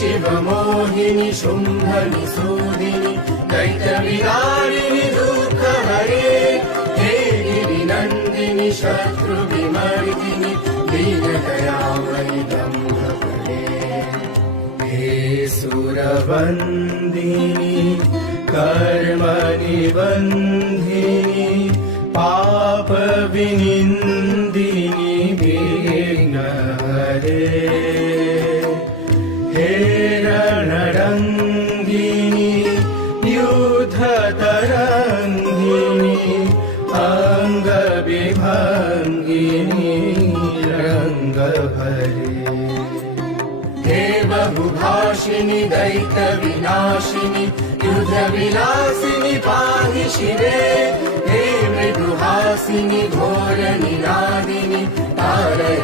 शिवमोहिनि शुम्भनिसूदिनि दैत्यविदारिणि दुःखहरे हे गिरिनन्दिनि शत्रुविमर्दिनि दीनदयामयि दम्भकरे हे सुरवन्दिनि कर्मनिबन्धिनि पापविनिन्दिनि विघ्नहरे हे रणरङ्गिनि युद्धतरङ्गिनि अङ्गविभङ्गिनि रङ्गभरे हे बहुभाषिनि दैत्यविनाशिनि युद्धविलासिनि पाहि शिवे हे मृदुहासिनि घोरनिनादिनि तारय